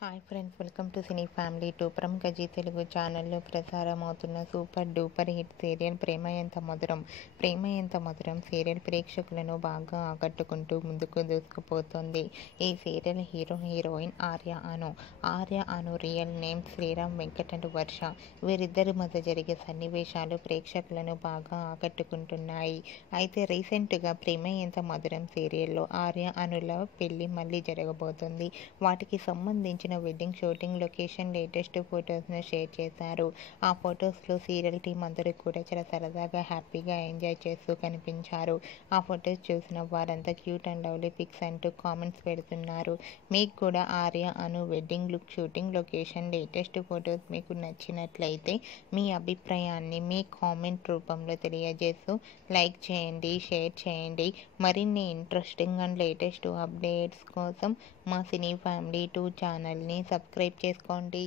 Hi friends, welcome to cine family 2. ప్రముఖ G Telugu ఛానల్లో ప్రసారం అవుతున్న సూపర్ డూపర్ హిట్ సీరియల్ ప్రేమ ఎంత మధురం. ప్రేమ ఎంత మధురం సీరియల్ ప్రేక్షకులను బాగా ఆకట్టుకుంటూ ముందుకు దూసుకుపోతుంది. ఈ serial heroine Arya Anu real name Sriram Venkat and Varsha. వీరిద్దరి మధ్య జరిగే సన్నివేశాలు ప్రేక్షకులను బాగా ఆకట్టుకుంటున్నాయి. అయితే రీసెంట్గా ప్రేమ ఎంత మధురం సీరియల్లో ఆర్య అనుల పెళ్లి మళ్ళీ జరగబోతుంది. వాటికి సంబంధించి వెడ్డింగ్ షూటింగ్ లొకేషన్ లేటెస్ట్ ఫొటోస్ను షేర్ చేశారు. ఆ ఫొటోస్లో సీరియల్ టీం అందరూ కూడా చాలా సరదాగా హ్యాపీగా ఎంజాయ్ చేస్తూ కనిపించారు. ఆ ఫొటోస్ చూసిన వారంతా క్యూట్ అండ్ లవ్లీ పిక్స్ అంటూ కామెంట్స్ పెడుతున్నారు. మీకు కూడా Arya Anu wedding look shooting location latest photos మీకు నచ్చినట్లయితే మీ అభిప్రాయాన్ని మీ కామెంట్ రూపంలో తెలియజేస్తూ లైక్ చేయండి, షేర్ చేయండి. మరిన్ని ఇంట్రెస్టింగ్ అండ్ లేటెస్ట్ అప్డేట్స్ కోసం మా సినీ ఫ్యామిలీ 2 ఛానల్ని సబ్స్క్రైబ్ చేసుకోండి.